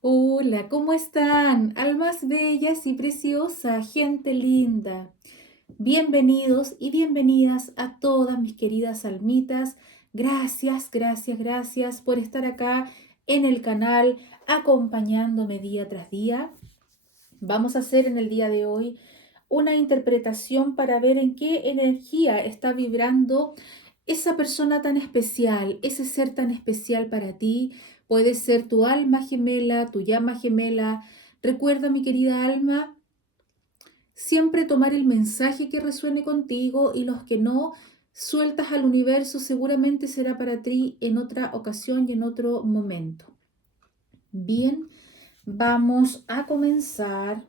Hola, ¿cómo están? Almas bellas y preciosas, gente linda. Bienvenidos y bienvenidas a todas mis queridas almitas. Gracias, gracias, gracias por estar acá en el canal acompañándome día tras día. Vamos a hacer en el día de hoy una interpretación para ver en qué energía está vibrando esa persona tan especial, ese ser tan especial para ti. Puede ser tu alma gemela, tu llama gemela. Recuerda, mi querida alma, siempre tomar el mensaje que resuene contigo y los que no, sueltas al universo, seguramente será para ti en otra ocasión y en otro momento. Bien, vamos a comenzar.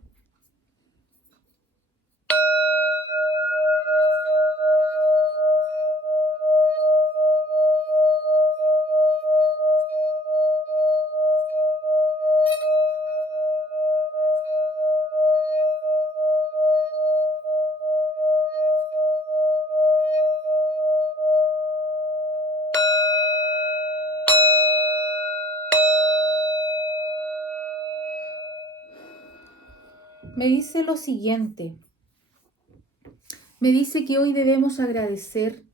Me dice lo siguiente. Me dice que hoy debemos agradecer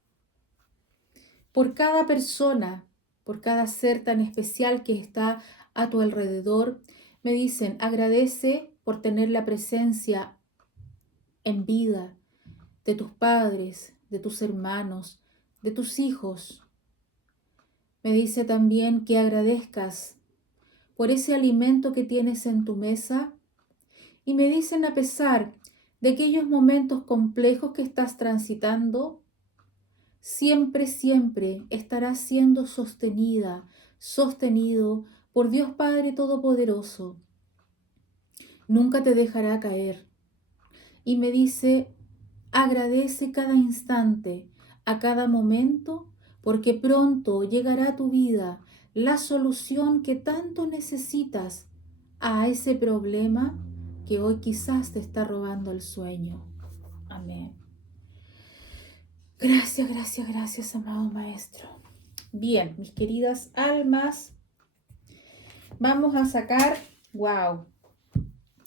por cada persona, por cada ser tan especial que está a tu alrededor. Me dicen, agradece por tener la presencia en vida de tus padres, de tus hermanos, de tus hijos. Me dice también que agradezcas por ese alimento que tienes en tu mesa. Y me dicen, a pesar de aquellos momentos complejos que estás transitando, siempre, siempre estarás siendo sostenida, sostenido por Dios Padre Todopoderoso. Nunca te dejará caer. Y me dice, agradece cada instante, a cada momento, porque pronto llegará a tu vida la solución que tanto necesitas a ese problema que hoy quizás te está robando el sueño. Amén. Gracias, gracias, gracias, amado Maestro. Bien, mis queridas almas, vamos a sacar, wow,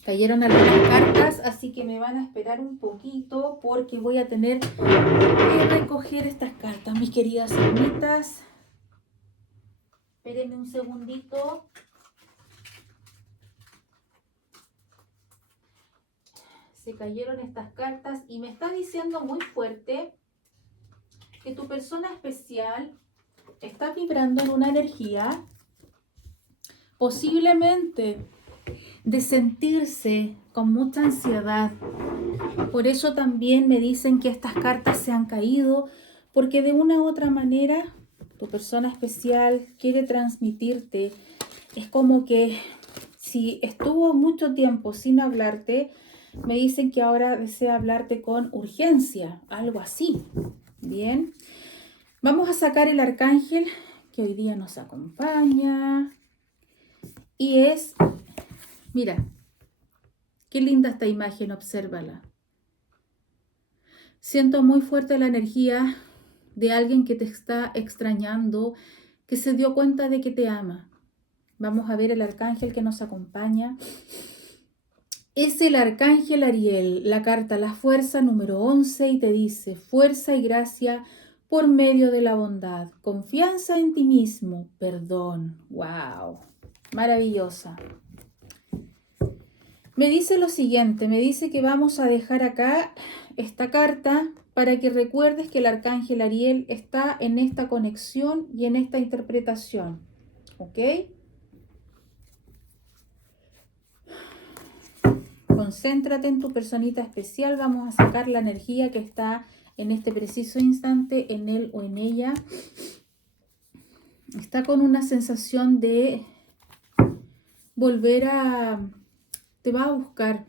cayeron algunas cartas, así que me van a esperar un poquito porque voy a tener que recoger estas cartas, mis queridas almitas. Espérenme un segundito. Se cayeron estas cartas y me está diciendo muy fuerte que tu persona especial está vibrando en una energía posiblemente de sentirse con mucha ansiedad. Por eso también me dicen que estas cartas se han caído, porque de una u otra manera tu persona especial quiere transmitirte. Es como que si estuvo mucho tiempo sin hablarte, me dicen que ahora desea hablarte con urgencia, algo así. Bien, vamos a sacar el arcángel que hoy día nos acompaña. Y es, mira, qué linda esta imagen, obsérvala. Siento muy fuerte la energía de alguien que te está extrañando, que se dio cuenta de que te ama. Vamos a ver el arcángel que nos acompaña. Es el arcángel Ariel, la carta La Fuerza número 11 y te dice, fuerza y gracia por medio de la bondad, confianza en ti mismo, perdón. ¡Wow! Maravillosa. Me dice lo siguiente, me dice que vamos a dejar acá esta carta para que recuerdes que el arcángel Ariel está en esta conexión y en esta interpretación. ¿Ok? Concéntrate en tu personita especial. Vamos a sacar la energía que está en este preciso instante en él o en ella. Está con una sensación de volver a... Te va a buscar,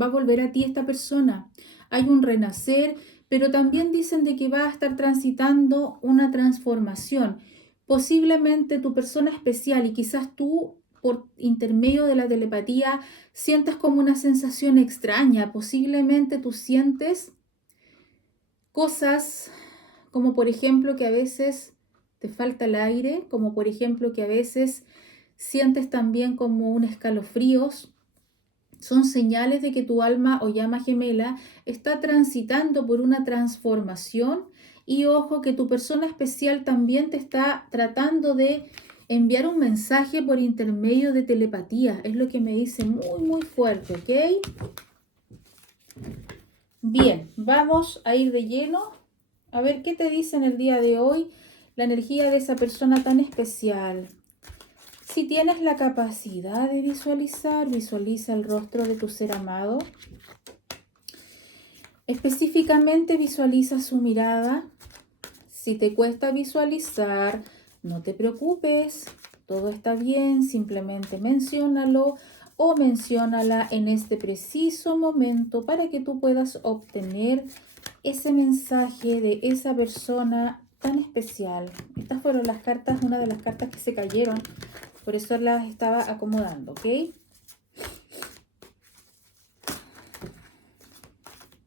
va a volver a ti esta persona. Hay un renacer, pero también dicen de que va a estar transitando una transformación. Posiblemente tu persona especial y quizás tú por intermedio de la telepatía sientas como una sensación extraña. Posiblemente tú sientes cosas como por ejemplo que a veces te falta el aire, como por ejemplo que a veces sientes también como un escalofríos. Son señales de que tu alma o llama gemela está transitando por una transformación y ojo que tu persona especial también te está tratando de enviar un mensaje por intermedio de telepatía. Es lo que me dice muy fuerte, ¿ok? Bien, vamos a ir de lleno a ver qué te dice en el día de hoy la energía de esa persona tan especial. Si tienes la capacidad de visualizar, visualiza el rostro de tu ser amado. Específicamente visualiza su mirada. Si te cuesta visualizar, no te preocupes, todo está bien, simplemente menciónalo o menciónala en este preciso momento para que tú puedas obtener ese mensaje de esa persona tan especial. Estas fueron las cartas, una de las cartas que se cayeron, por eso las estaba acomodando, ¿ok?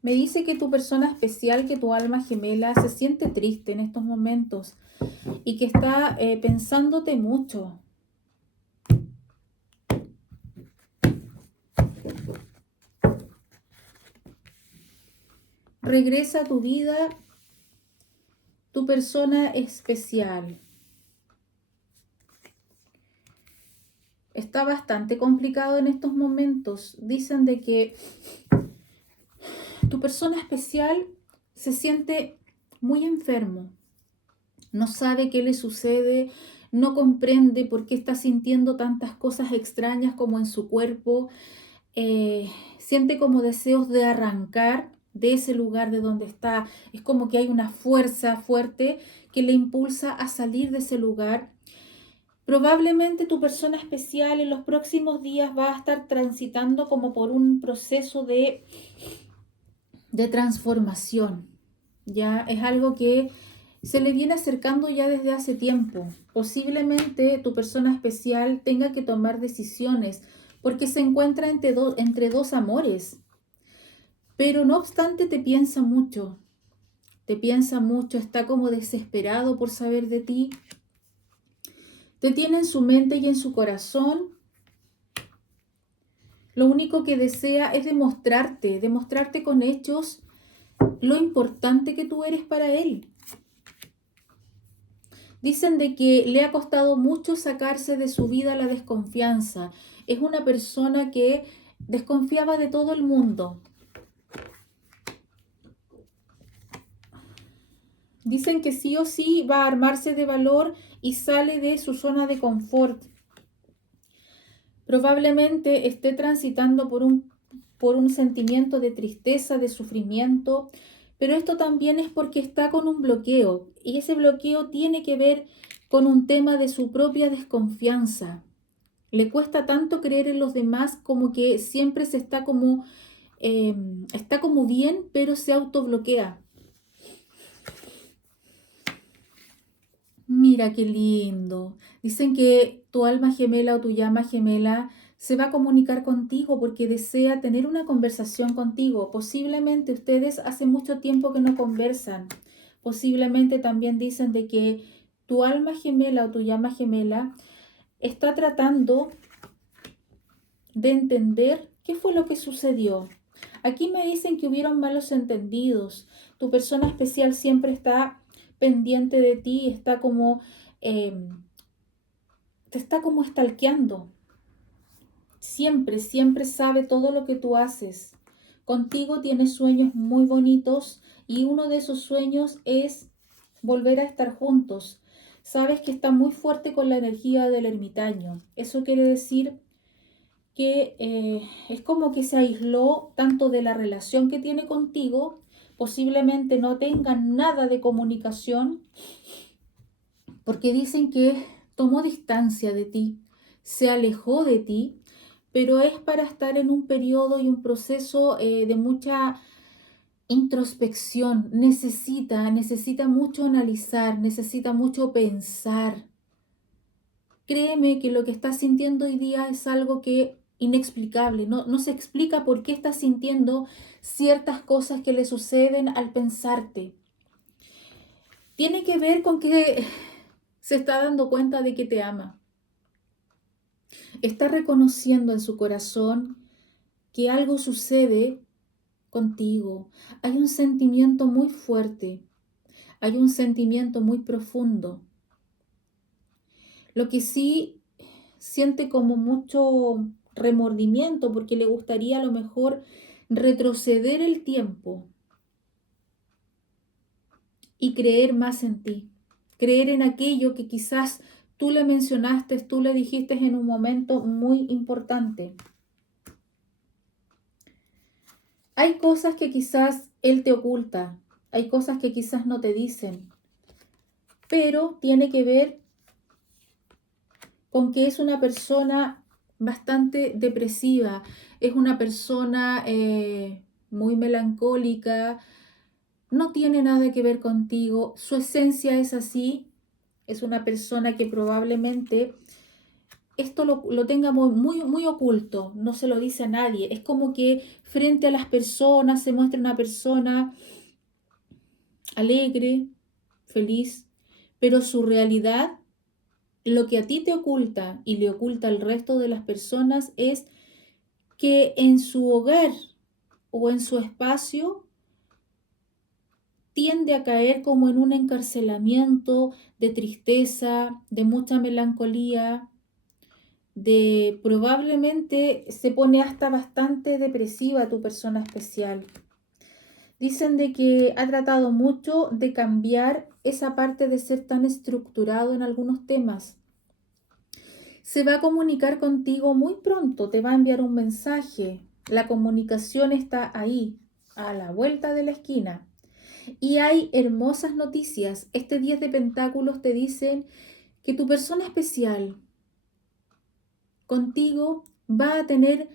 Me dice que tu persona especial, que tu alma gemela, se siente triste en estos momentos y que está pensándote mucho. Regresa a tu vida tu persona especial. Está bastante complicado en estos momentos. Dicen de que tu persona especial se siente muy enfermo. No sabe qué le sucede, no comprende por qué está sintiendo tantas cosas extrañas como en su cuerpo. Siente como deseos de arrancar de ese lugar de donde está. Es como que hay una fuerza fuerte que le impulsa a salir de ese lugar. Probablemente tu persona especial en los próximos días va a estar transitando como por un proceso de transformación. Ya es algo que se le viene acercando ya desde hace tiempo. Posiblemente tu persona especial tenga que tomar decisiones porque se encuentra entre dos amores. Pero no obstante te piensa mucho, está como desesperado por saber de ti. Te tiene en su mente y en su corazón. Lo único que desea es demostrarte con hechos lo importante que tú eres para él. Dicen de que le ha costado mucho sacarse de su vida la desconfianza. Es una persona que desconfiaba de todo el mundo. Dicen que sí o sí va a armarse de valor y sale de su zona de confort. Probablemente esté transitando por un sentimiento de tristeza, de sufrimiento, pero esto también es porque está con un bloqueo y ese bloqueo tiene que ver con un tema de su propia desconfianza. Le cuesta tanto creer en los demás como que siempre se está como bien, pero se autobloquea. Mira qué lindo. Dicen que tu alma gemela o tu llama gemela se va a comunicar contigo porque desea tener una conversación contigo. Posiblemente ustedes hace mucho tiempo que no conversan. Posiblemente también dicen de que tu alma gemela o tu llama gemela está tratando de entender qué fue lo que sucedió. Aquí me dicen que hubieron malos entendidos. Tu persona especial siempre está pendiente de ti, te está como stalkeando. Siempre sabe todo lo que tú haces. Contigo tiene sueños muy bonitos y uno de esos sueños es volver a estar juntos. Sabes que está muy fuerte con la energía del ermitaño. Eso quiere decir que es como que se aisló tanto de la relación que tiene contigo, posiblemente no tengan nada de comunicación, porque dicen que tomó distancia de ti, se alejó de ti, pero es para estar en un periodo y un proceso de mucha introspección. Necesita mucho analizar, necesita mucho pensar. Créeme que lo que estás sintiendo hoy día es algo que inexplicable, no se explica por qué estás sintiendo ciertas cosas que le suceden al pensarte. Tiene que ver con que se está dando cuenta de que te ama. está reconociendo en su corazón que algo sucede contigo. Hay un sentimiento muy fuerte, hay un sentimiento muy profundo. Lo que sí siente como mucho remordimiento porque le gustaría a lo mejor retroceder el tiempo y creer más en ti, creer en aquello que quizás tú le mencionaste, tú le dijiste en un momento muy importante. Hay cosas que quizás él te oculta, hay cosas que quizás no te dicen, pero tiene que ver con que es una persona bastante depresiva, es una persona muy melancólica, no tiene nada que ver contigo, su esencia es así, es una persona que probablemente esto lo tenga muy oculto, no se lo dice a nadie, es como que frente a las personas se muestra una persona alegre, feliz, pero su realidad, lo que a ti te oculta y le oculta al resto de las personas es que en su hogar o en su espacio tiende a caer como en un encarcelamiento de tristeza, de mucha melancolía, de probablemente se pone hasta bastante depresiva tu persona especial. Dicen de que ha tratado mucho de cambiar esa parte de ser tan estructurado en algunos temas. Se va a comunicar contigo muy pronto, te va a enviar un mensaje. La comunicación está ahí, a la vuelta de la esquina. Y hay hermosas noticias. Este 10 de Pentáculos te dicen que tu persona especial contigo va a tener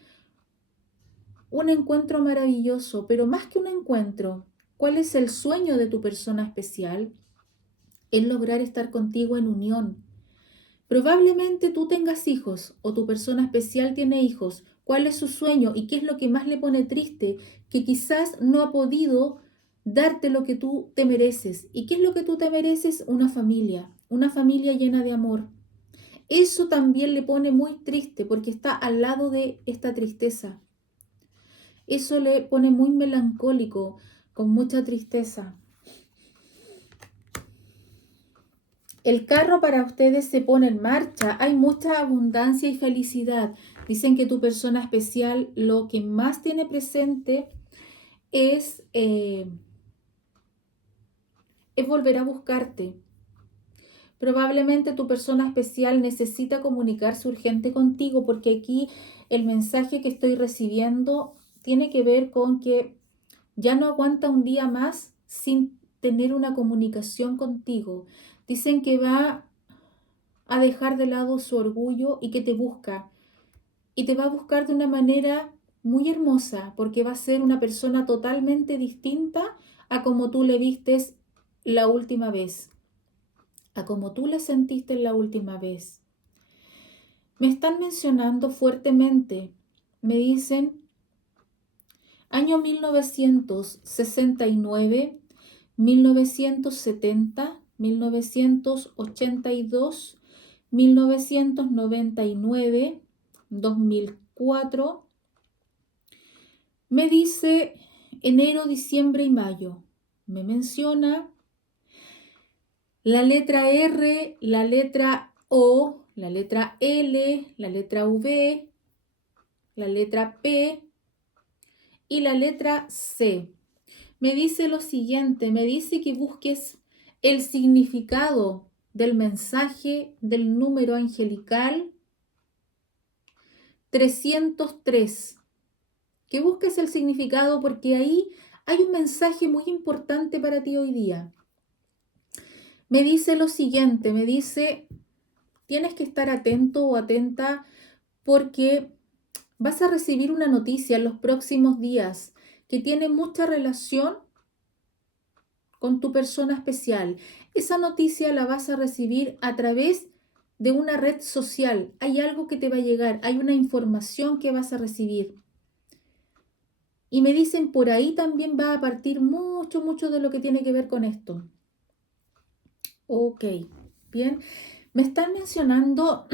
un encuentro maravilloso, pero más que un encuentro, ¿cuál es el sueño de tu persona especial? Es lograr estar contigo en unión. Probablemente tú tengas hijos o tu persona especial tiene hijos. ¿Cuál es su sueño y qué es lo que más le pone triste? Que quizás no ha podido darte lo que tú te mereces. ¿Y qué es lo que tú te mereces? Una familia llena de amor. Eso también le pone muy triste porque está al lado de esta tristeza. Eso le pone muy melancólico, con mucha tristeza. El carro para ustedes se pone en marcha, hay mucha abundancia y felicidad. Dicen que tu persona especial lo que más tiene presente es, es volver a buscarte. Probablemente tu persona especial necesita comunicarse urgente contigo porque aquí el mensaje que estoy recibiendo tiene que ver con que ya no aguanta un día más sin tener una comunicación contigo. Dicen que va a dejar de lado su orgullo y que te busca. Y te va a buscar de una manera muy hermosa porque va a ser una persona totalmente distinta a como tú le vistes la última vez, a como tú le sentiste la última vez. Me están mencionando fuertemente, me dicen año 1969, 1970, 1982, 1999, 2004. Me dice enero, diciembre y mayo. Me menciona la letra R, la letra O, la letra L, la letra V, la letra P y la letra C. Me dice lo siguiente, me dice que busques el significado del mensaje del número angelical 303. Que busques el significado porque ahí hay un mensaje muy importante para ti hoy día. Me dice lo siguiente, me dice, tienes que estar atento o atenta porque vas a recibir una noticia en los próximos días que tiene mucha relación con tu persona especial. Esa noticia la vas a recibir a través de una red social. Hay algo que te va a llegar, hay una información que vas a recibir. Y me dicen, por ahí también va a partir mucho de lo que tiene que ver con esto. Ok, bien. Me están mencionando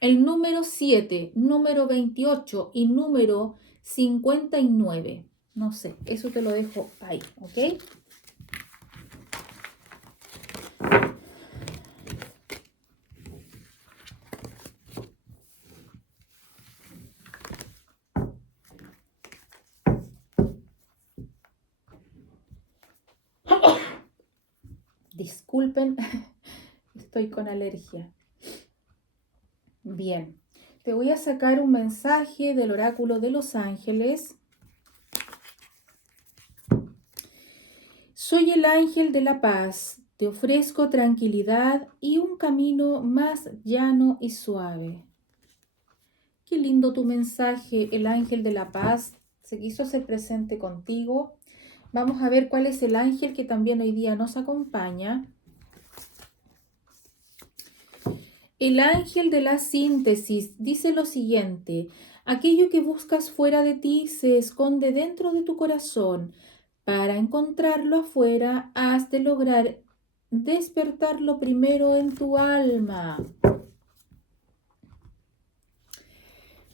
el número 7, número 28 y número 59. No sé, eso te lo dejo ahí, ¿ok? Disculpen, estoy con alergia. Bien, te voy a sacar un mensaje del oráculo de los ángeles. Soy el ángel de la paz, te ofrezco tranquilidad y un camino más llano y suave. Qué lindo tu mensaje, el ángel de la paz se quiso hacer presente contigo. Vamos a ver cuál es el ángel que también hoy día nos acompaña. El ángel de la síntesis dice lo siguiente: aquello que buscas fuera de ti se esconde dentro de tu corazón. Para encontrarlo afuera, has de lograr despertarlo primero en tu alma.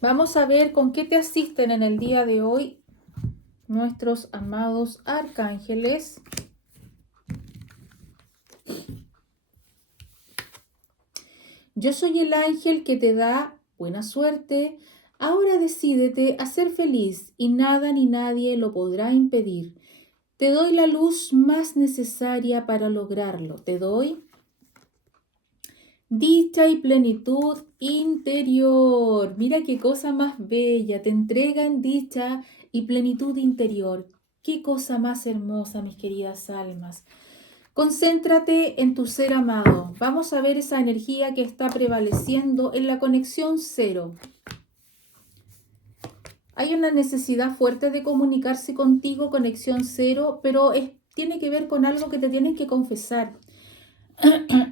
Vamos a ver con qué te asisten en el día de hoy nuestros amados arcángeles. Yo soy el ángel que te da buena suerte. Ahora decídete a ser feliz y nada ni nadie lo podrá impedir. Te doy la luz más necesaria para lograrlo. Te doy dicha y plenitud interior. Mira qué cosa más bella. Te entregan dicha y plenitud interior. Qué cosa más hermosa, mis queridas almas. Concéntrate en tu ser amado. Vamos a ver esa energía que está prevaleciendo en la conexión cero. Hay una necesidad fuerte de comunicarse contigo, conexión cero, pero tiene que ver con algo que te tienen que confesar.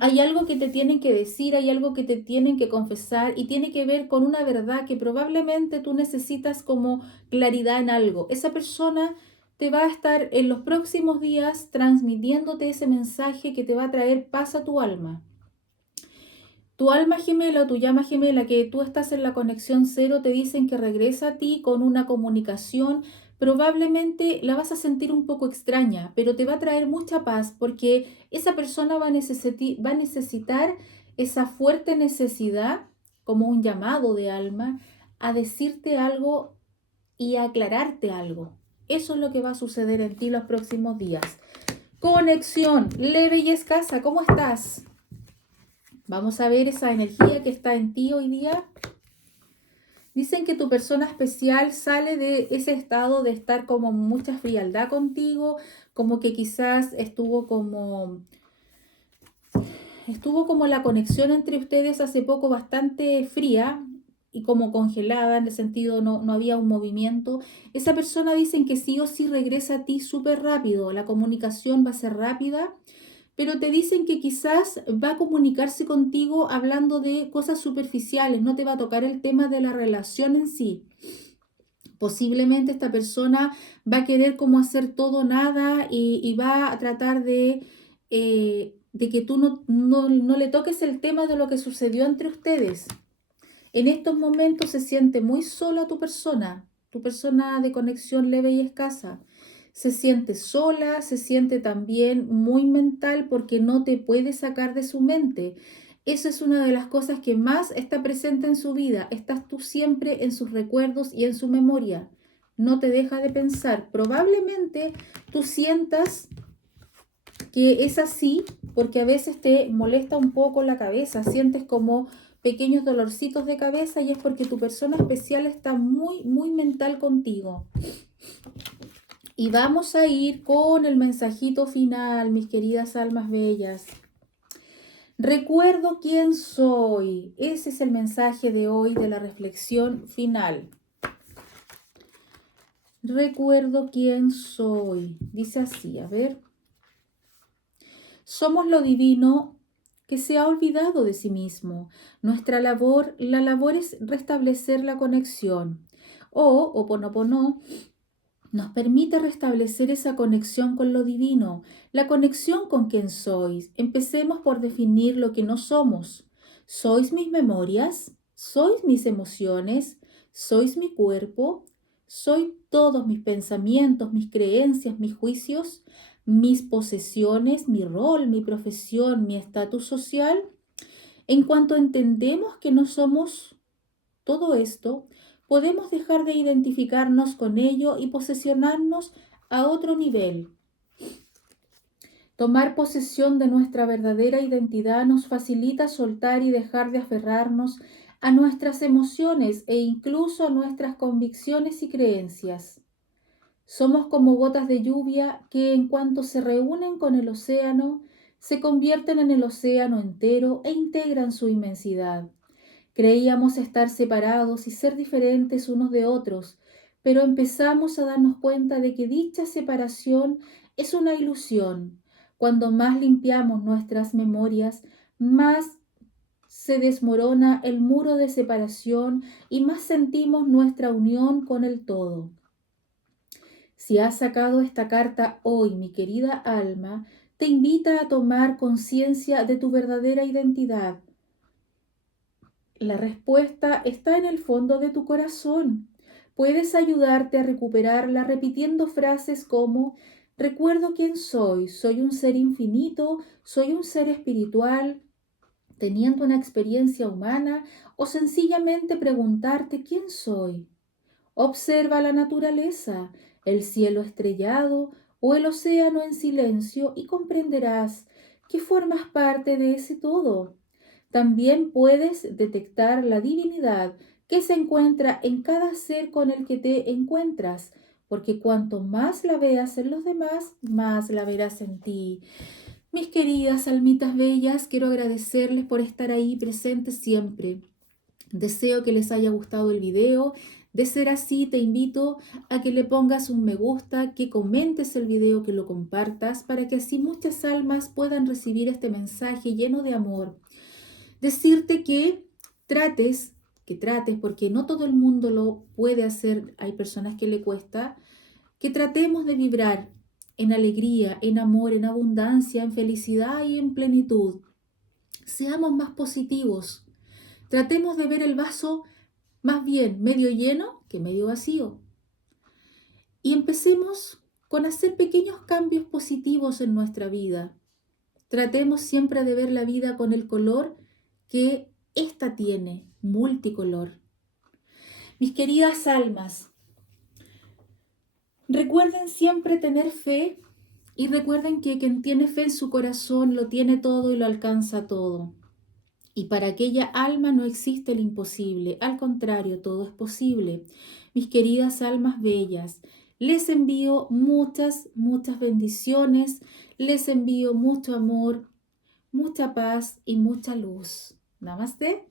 Hay algo que te tienen que decir, hay algo que te tienen que confesar y tiene que ver con una verdad que probablemente tú necesitas como claridad en algo. Esa persona te va a estar en los próximos días transmitiéndote ese mensaje que te va a traer paz a tu alma. Tu alma gemela o tu llama gemela, que tú estás en la conexión cero, te dicen que regresa a ti con una comunicación. Probablemente la vas a sentir un poco extraña, pero te va a traer mucha paz porque esa persona va a necesitar esa fuerte necesidad, como un llamado de alma, a decirte algo y a aclararte algo. Eso es lo que va a suceder en ti los próximos días. Conexión leve y escasa, ¿cómo estás? Vamos a ver esa energía que está en ti hoy día. Dicen que tu persona especial sale de ese estado de estar como mucha frialdad contigo, como que quizás estuvo como la conexión entre ustedes hace poco bastante fría y como congelada, en el sentido no había un movimiento. Esa persona dicen que sí o sí regresa a ti súper rápido, la comunicación va a ser rápida, pero te dicen que quizás va a comunicarse contigo hablando de cosas superficiales, no te va a tocar el tema de la relación en sí. Posiblemente esta persona va a querer como hacer todo o nada y va a tratar de que tú no le toques el tema de lo que sucedió entre ustedes. En estos momentos se siente muy sola tu persona de conexión leve y escasa. Se siente sola, se siente también muy mental porque no te puede sacar de su mente. Eso es una de las cosas que más está presente en su vida. Estás tú siempre en sus recuerdos y en su memoria. No te deja de pensar. Probablemente tú sientas que es así porque a veces te molesta un poco la cabeza, sientes como pequeños dolorcitos de cabeza y es porque tu persona especial está muy, muy mental contigo. Y vamos a ir con el mensajito final, mis queridas almas bellas. Recuerdo quién soy. Ese es el mensaje de hoy de la reflexión final. Recuerdo quién soy. Dice así, a ver. Somos lo divino que se ha olvidado de sí mismo. Nuestra labor, la labor es restablecer la conexión. Ho'oponopono nos permite restablecer esa conexión con lo divino, la conexión con quien sois. Empecemos por definir lo que no somos. ¿Sois mis memorias? Sois mis emociones, sois mi cuerpo, soy todos mis pensamientos, mis creencias, mis juicios, mis posesiones, mi rol, mi profesión, mi estatus social. En cuanto entendemos que no somos todo esto, podemos dejar de identificarnos con ello y posesionarnos a otro nivel. Tomar posesión de nuestra verdadera identidad nos facilita soltar y dejar de aferrarnos a nuestras emociones e incluso a nuestras convicciones y creencias. Somos como gotas de lluvia que en cuanto se reúnen con el océano, se convierten en el océano entero e integran su inmensidad. Creíamos estar separados y ser diferentes unos de otros, pero empezamos a darnos cuenta de que dicha separación es una ilusión. Cuando más limpiamos nuestras memorias, más se desmorona el muro de separación y más sentimos nuestra unión con el todo. Si has sacado esta carta hoy, mi querida alma, te invita a tomar conciencia de tu verdadera identidad. La respuesta está en el fondo de tu corazón. Puedes ayudarte a recuperarla repitiendo frases como: recuerdo quién soy un ser infinito, soy un ser espiritual, teniendo una experiencia humana, o sencillamente preguntarte quién soy. Observa la naturaleza, el cielo estrellado o el océano en silencio y comprenderás que formas parte de ese todo. También puedes detectar la divinidad que se encuentra en cada ser con el que te encuentras, porque cuanto más la veas en los demás, más la verás en ti. Mis queridas almitas bellas, quiero agradecerles por estar ahí presentes siempre. Deseo que les haya gustado el video. De ser así, te invito a que le pongas un me gusta, que comentes el video, que lo compartas, para que así muchas almas puedan recibir este mensaje lleno de amor. Decirte que trates, porque no todo el mundo lo puede hacer, hay personas que le cuesta, que tratemos de vibrar en alegría, en amor, en abundancia, en felicidad y en plenitud. Seamos más positivos. Tratemos de ver el vaso más bien medio lleno que medio vacío. Y empecemos con hacer pequeños cambios positivos en nuestra vida. Tratemos siempre de ver la vida con el color que ésta tiene, multicolor. Mis queridas almas, recuerden siempre tener fe y recuerden que quien tiene fe en su corazón lo tiene todo y lo alcanza todo. Y para aquella alma no existe el imposible, al contrario, todo es posible. Mis queridas almas bellas, les envío muchas, muchas bendiciones, les envío mucho amor, mucha paz y mucha luz. Namaste.